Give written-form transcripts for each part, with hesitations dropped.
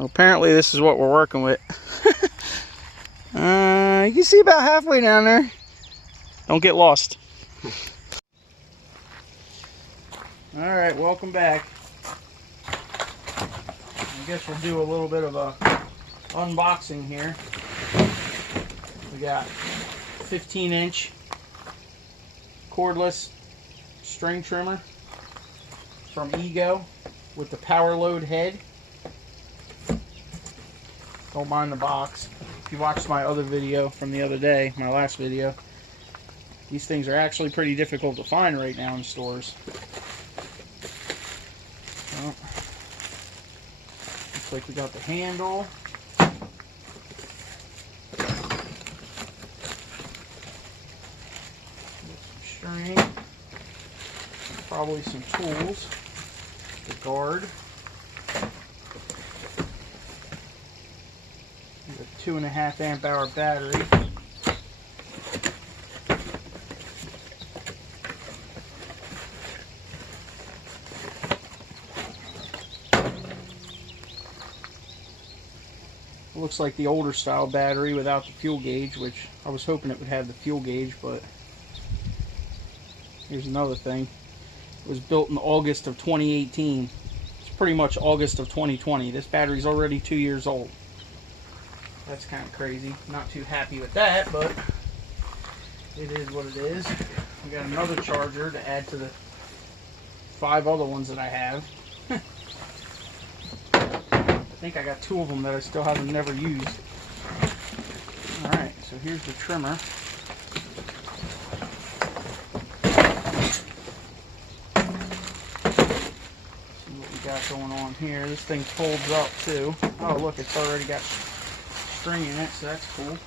Well, apparently this is what we're working with. You can see about halfway down there. Don't get lost. Alright, welcome back. I guess we'll do a little bit of a unboxing here. We got 15-inch cordless string trimmer from Ego with the power load head. Don't mind the box. If you watched my other video from the other day, my last video, these things are actually pretty difficult to find right now in stores. Well, looks like we got the handle. Some string. Probably some tools. The guard. A 2.5 amp hour battery. Looks like the older style battery without the fuel gauge, which I was hoping it would have the fuel gauge, but here's another thing. It was built in August of 2018. It's pretty much August of 2020. This battery's already 2 years old. That's kind of crazy. Not too happy with that, but it is what it is. We got another charger to add to the 5 other ones that I have. I think I got 2 of them that I still haven't never used. Alright, so here's the trimmer. See what we got going on here. This thing folds up too. Oh look, it's already got string in it, so that's cool.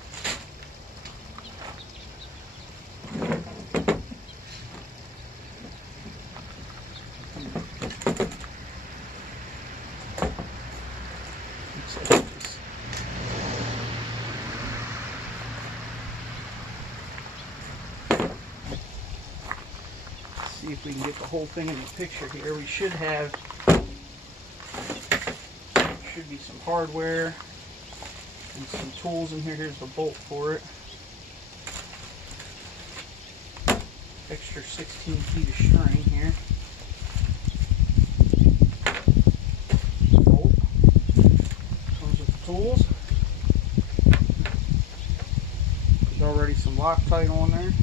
See if we can get the whole thing in the picture here. We should be some hardware and some tools in here. Here's the bolt for it. Extra 16 feet of string here. Bolt. Comes with the tools. There's already some Loctite on there.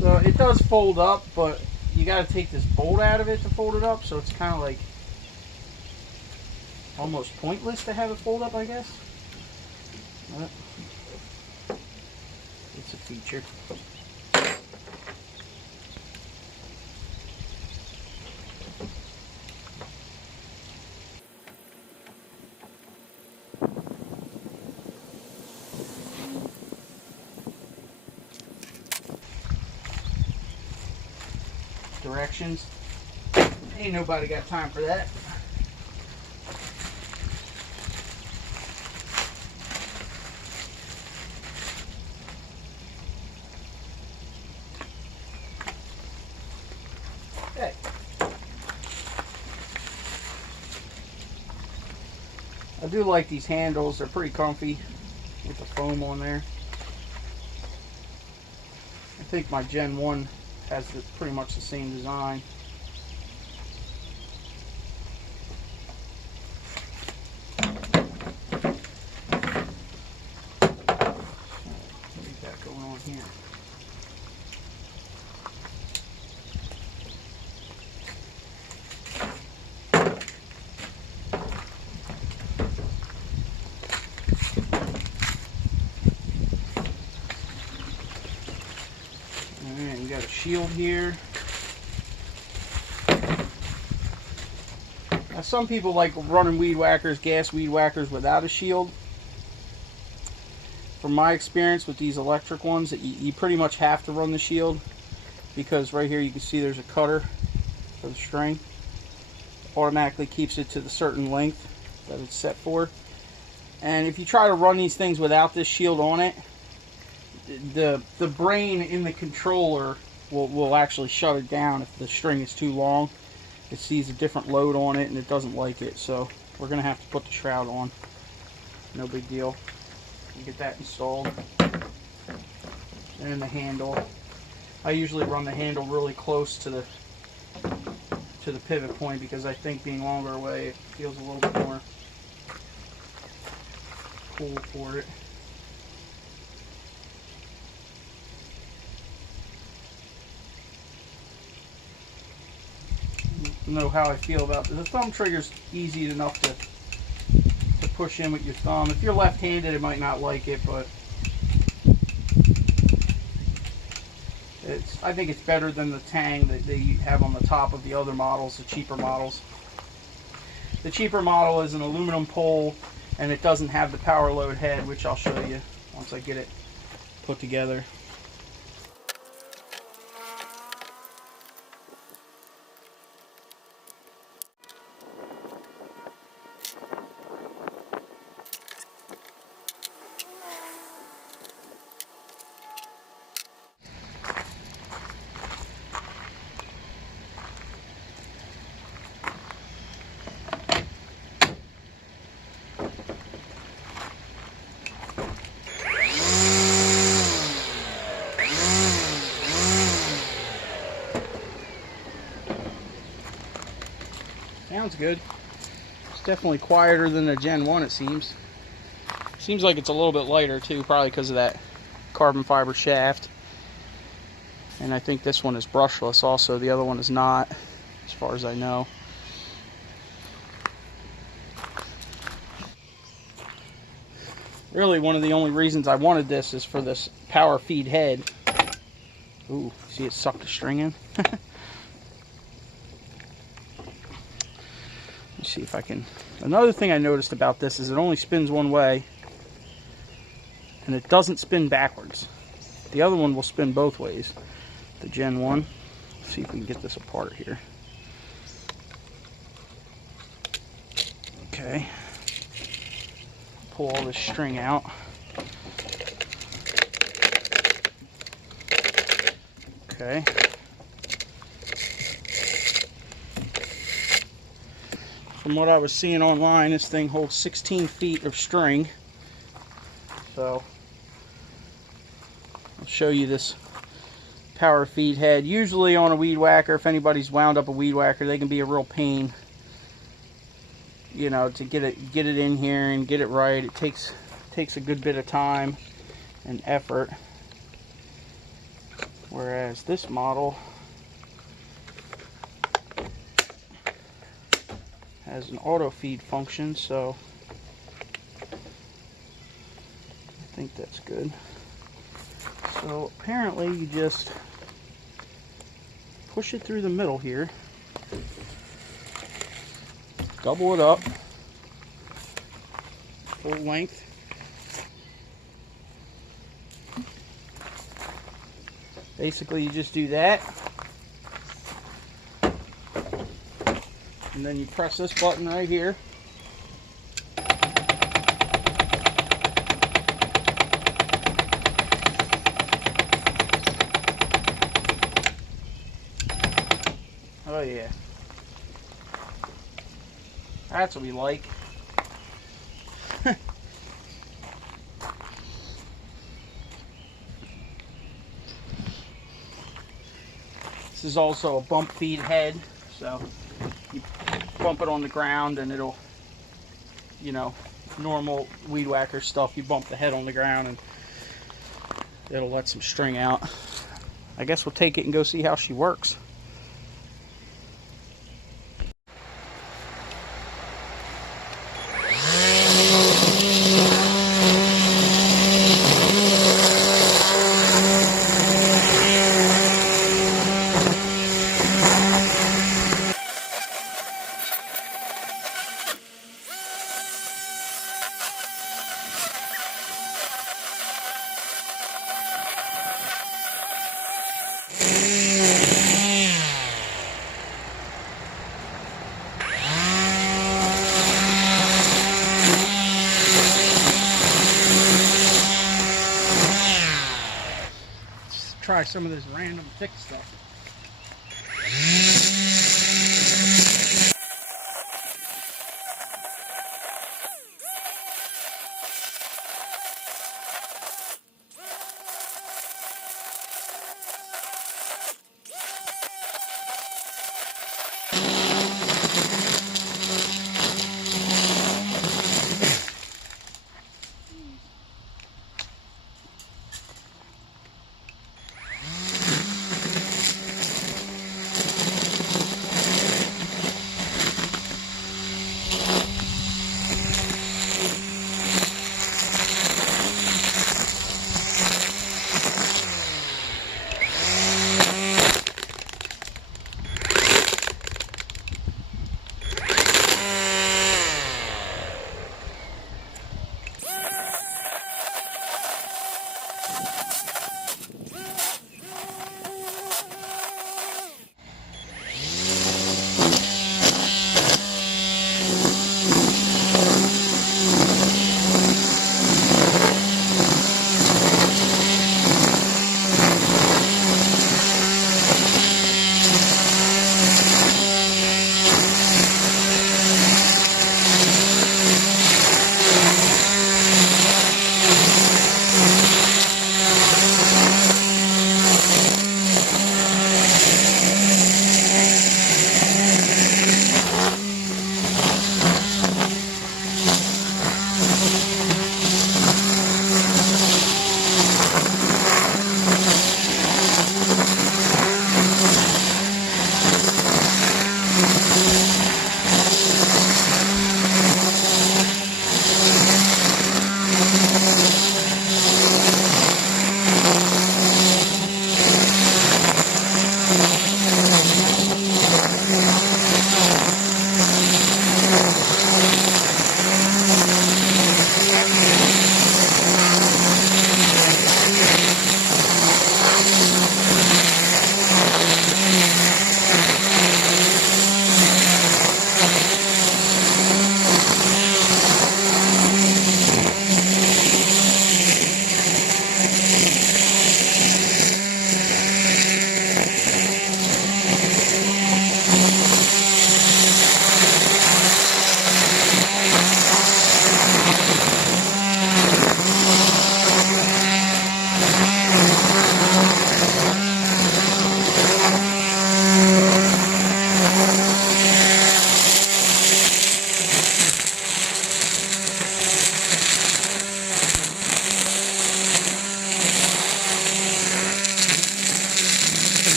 So it does fold up, but you got to take this bolt out of it to fold it up, so it's kind of like almost pointless to have it fold up, I guess. But it's a feature. Directions. Ain't nobody got time for that. Okay. I do like these handles. They're pretty comfy with the foam on there. I think my Gen 1 has pretty much the same design. What we got going on here? Alright, we got a shield here. Now, some people like running weed whackers, gas weed whackers without a shield. From my experience with these electric ones, you pretty much have to run the shield, because right here you can see there's a cutter for the string. Automatically keeps it to the certain length that it's set for. And if you try to run these things without this shield on it, the brain in the controller will actually shut it down if the string is too long. It sees a different load on it and it doesn't like it. So we're going to have to put the shroud on. No big deal. You get that installed. And the handle. I usually run the handle really close to the pivot point because I think being longer away it feels a little bit more cool for it. Know how I feel about this. The thumb trigger's easy enough to push in with your thumb. If you're left-handed, it might not like it, but I think it's better than the tang that they have on the top of the other models, the cheaper models. The cheaper model is an aluminum pole, and it doesn't have the power load head, which I'll show you once I get it put together. Sounds good. It's definitely quieter than the Gen 1, it seems. Seems like it's a little bit lighter too, probably because of that carbon fiber shaft. And I think this one is brushless also. The other one is not, as far as I know. Really, one of the only reasons I wanted this is for this power feed head. Ooh, see it sucked the string in? See if I can. Another thing I noticed about this is it only spins one way and it doesn't spin backwards. The other one will spin both ways, the Gen 1. Let's see if we can get this apart here. Okay, pull all this string out. Okay, from what I was seeing online, this thing holds 16 feet of string. So I'll show you this power feed head. Usually on a weed whacker, if anybody's wound up a weed whacker, they can be a real pain, you know, to get it in here and get it right. It takes a good bit of time and effort. Whereas this model has an auto feed function, so I think that's good. So apparently you just push it through the middle here, double it up, full length. Basically you just do that. And then you press this button right here. Oh yeah. That's what we like. This is also a bump feed head, so you bump it on the ground and it'll, you know, normal weed whacker stuff, you bump the head on the ground and it'll let some string out. I guess we'll take it and go see how she works. Try some of this random thick stuff.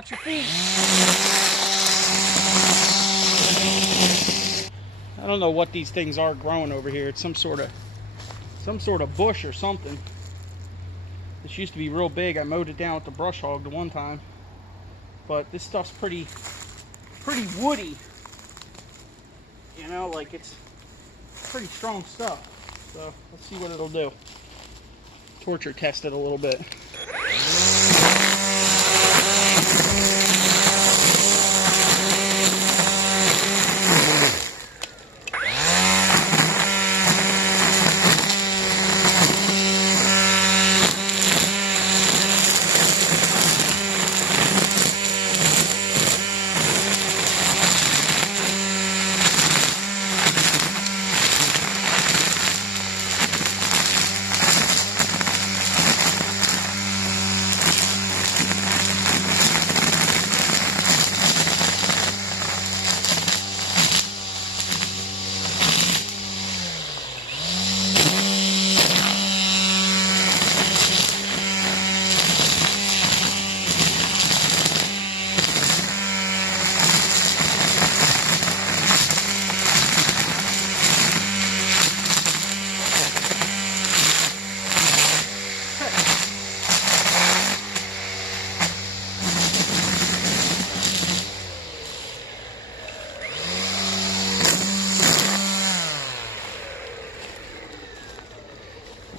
Watch your feet. I don't know what these things are growing over here. It's some sort of bush or something. This used to be real big. I mowed it down with the brush hog the one time. But this stuff's pretty woody. You know, like it's pretty strong stuff. So let's see what it'll do. Torture test it a little bit.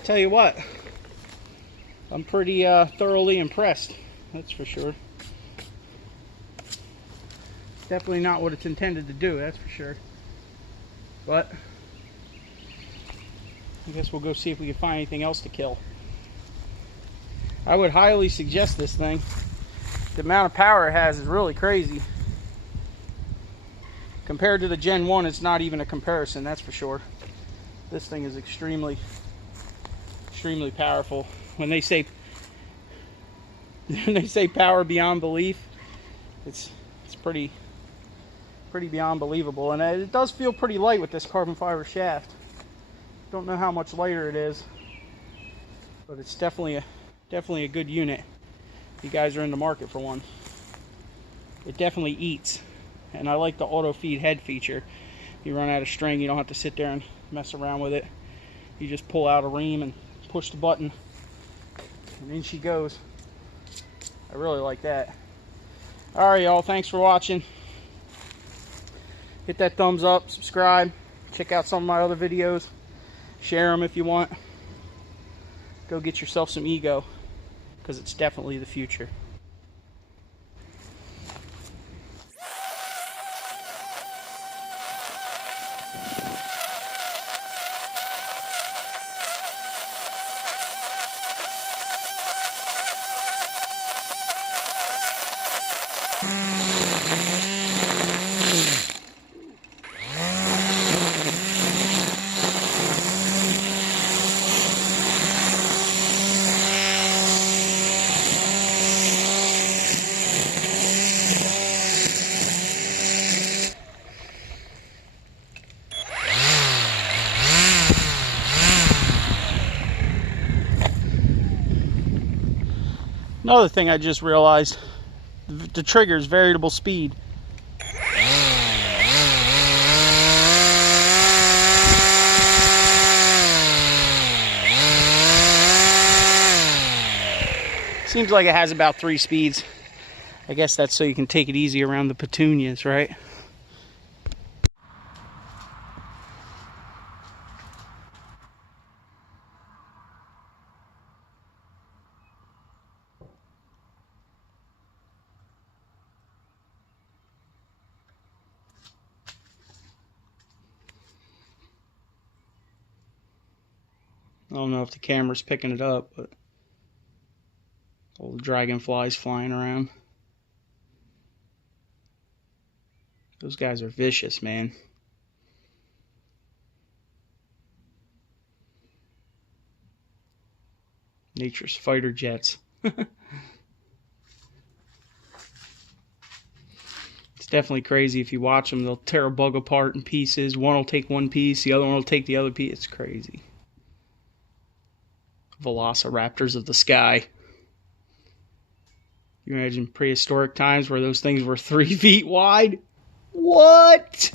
Tell you what, I'm pretty thoroughly impressed, that's for sure. Definitely not what it's intended to do, that's for sure. But I guess we'll go see if we can find anything else to kill. I would highly suggest this thing. The amount of power it has is really crazy. Compared to the Gen 1, it's not even a comparison, that's for sure. This thing is extremely powerful. When they say power beyond belief, it's pretty beyond believable. And it does feel pretty light with this carbon fiber shaft. Don't know how much lighter it is, but it's definitely a good unit. If you guys are in the market for one. It definitely eats, and I like the auto feed head feature. If you run out of string, you don't have to sit there and mess around with it. You just pull out a ream and push the button, and in she goes. I really like that. Alright y'all, thanks for watching. Hit that thumbs up, subscribe, check out some of my other videos, share them if you want. Go get yourself some ego, because it's definitely the future. Another thing I just realized, the trigger is variable speed. Seems like it has about 3 speeds. I guess that's so you can take it easy around the petunias, right? I don't know if the camera's picking it up, but all the dragonflies flying around. Those guys are vicious, man. Nature's fighter jets. It's definitely crazy. If you watch them, they'll tear a bug apart in pieces. One will take one piece, the other one will take the other piece. It's crazy. Velociraptors of the sky. You imagine prehistoric times where those things were 3 feet wide? What?